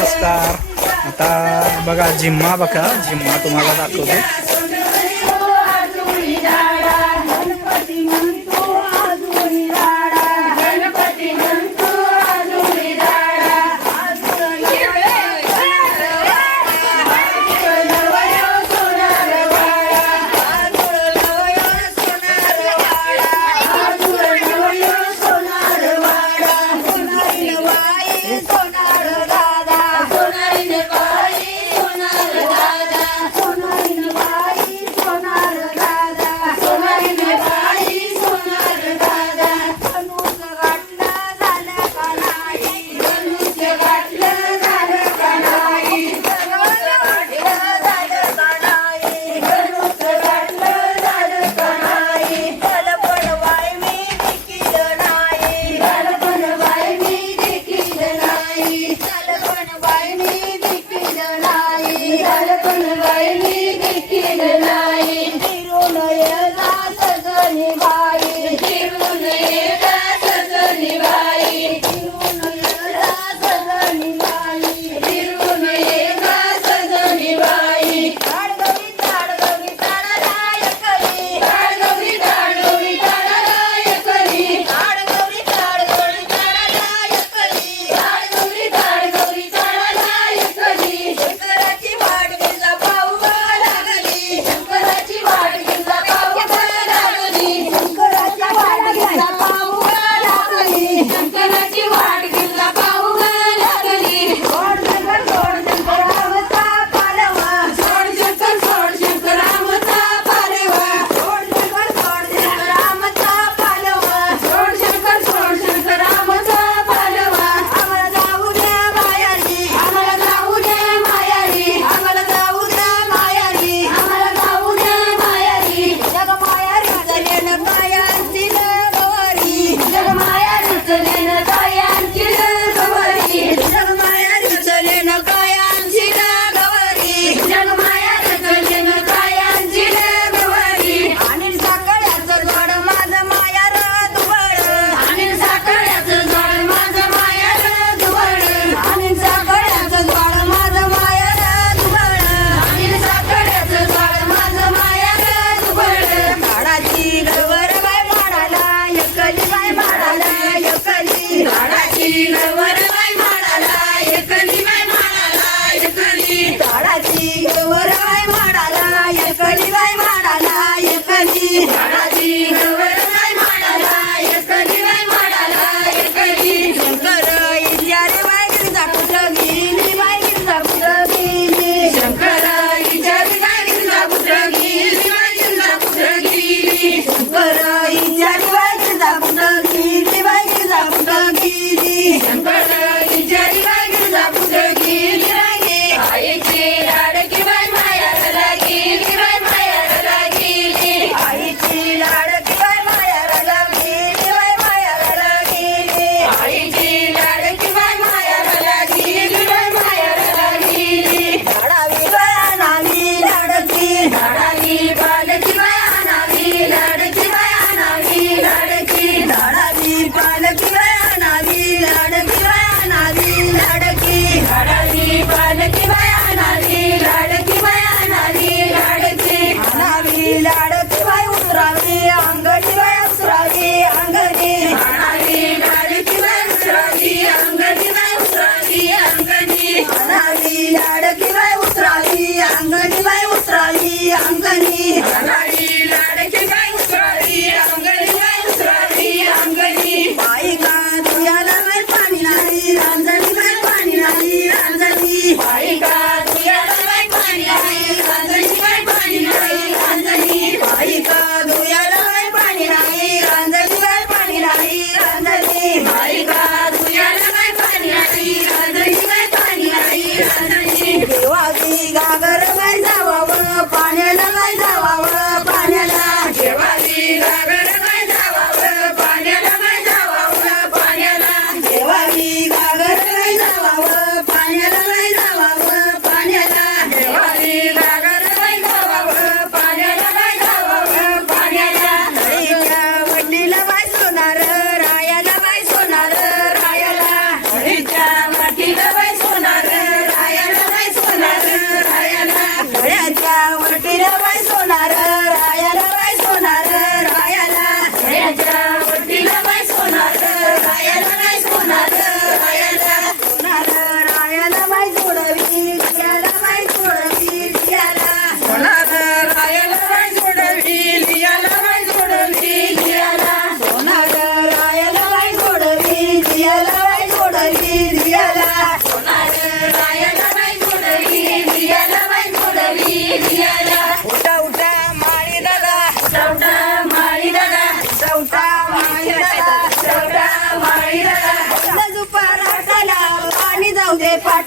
नमस्कार. आता बघा जिम्मा बघा. जिम्मा तुम्हाला दाखवतो.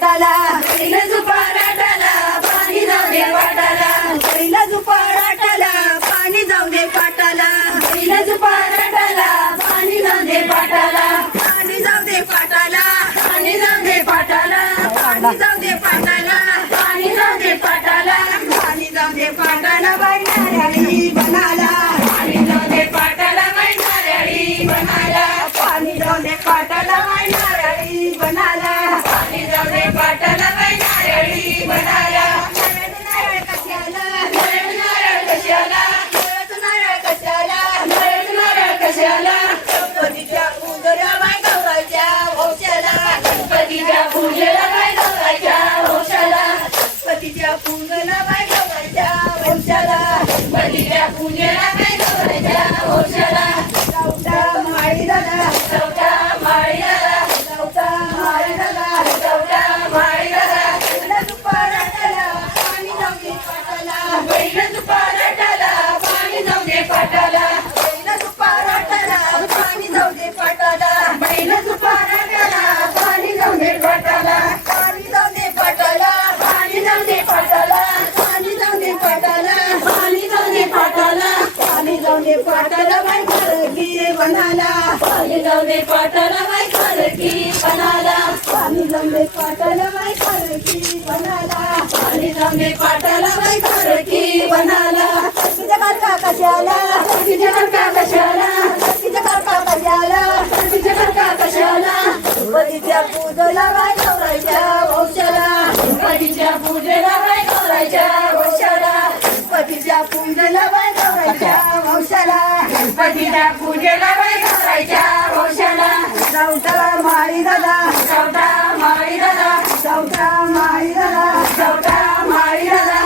वाटाला कैल जुपाराटाला पाणी जाऊ दे वाटाला कैल जुपाराटाला पाणी जाऊ दे पाटाला. कैल जुपाराटाला पाणी जाऊ दे पाटाला. पाणी जाऊ दे पाटाला पाणी जाऊ दे पाटाला. पाणी जाऊ दे पाटाला. लवले पाटण माय खारकी पणाला. पाणी लवले पाटण माय खारकी पणाला. पाणी लवले पाटण माय खारकी पणाला. तिच्या काका कशाला? तिच्या काका कशाला? तिच्या काका कशाला? तिच्या काका कशाला? गणपतीच्या पूजेला माय करायच्या वंशाला गणपतीच्या पूजेला माय करायच्या वंशाला गणपतीच्या पूजेला माय करायच्या वंशाला गणपतीच्या पूजेला माय करायच्या चौथा माळी दादा. चौथा माळी दादा. चौथा माळी दादा. चौथा माळी दादा.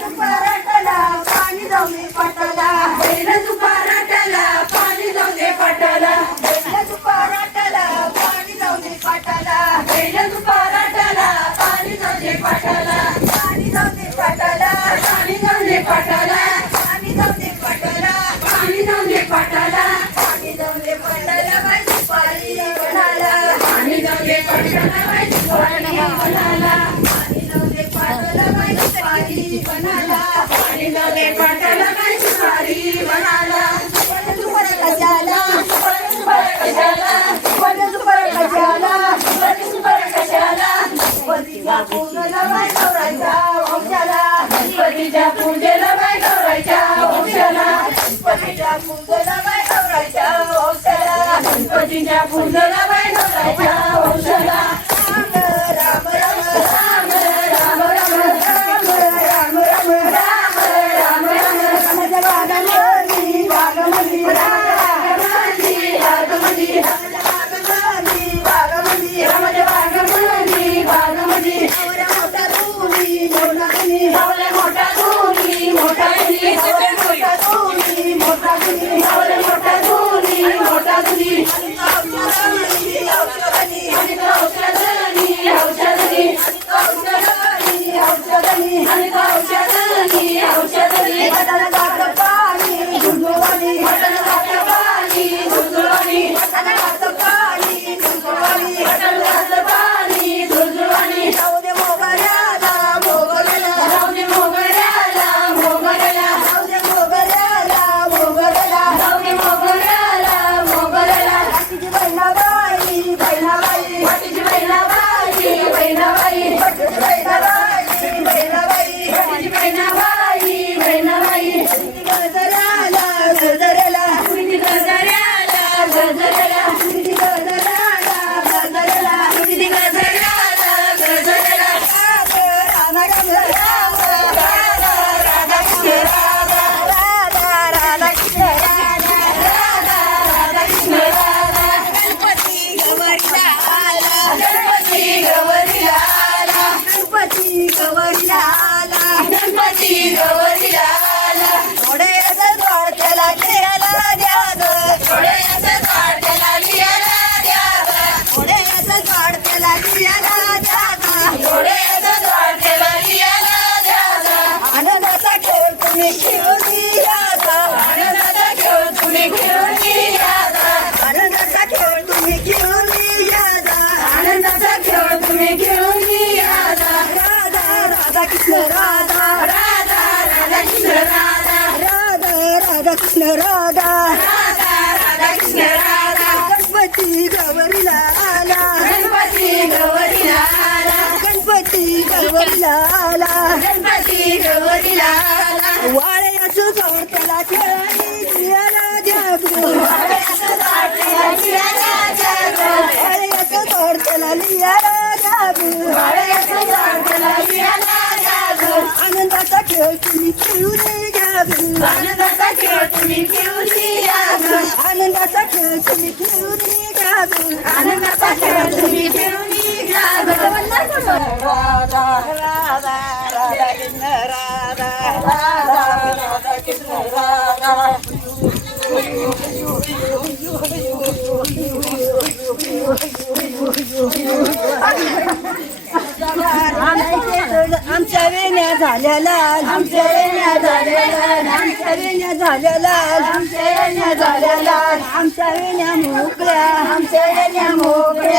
तुपाराटाला पाणी जाऊन पाटला. पहिलं तुपाराटाला पाणी जाऊन पाटला. नवे पाटाला काय सुपारी म्हणाला कशाला? कशाला? कशाला? कशाला? पतीच्या पूजेला बाय गौरायच्या वंशाला. पतीच्या पूजेला बाय गौरायच्या वंशाला. पतीच्या पूजेला बाय गौरायच्या वंशाला. पतीच्या पूजेला बाय गौरायच्या Happy कृष्ण राधा. गणपती गौरीला आला. गणपती गौरीला आला. गणपती गौरीला आला. गणपती गौरीला आला. वाळ्याचं झाड त्याला जागू. लियाला जागू. आनंदाचा खेळ तुम्ही खेळून जागू. आनंदाचा खेळ तुम्ही राधा राधा कृष्ण राधा राधा राधा कृष्ण राधा आमच्या वेण्या झाल्या लाल आमच्या वेण्या झाल्या लाल आमच्या वेण्या झाल्या लाल आमच्या वेण्या झाल्या लाल आमच्या वेण्या मोकळ्या आमच्या वेण्या मोकळ्या.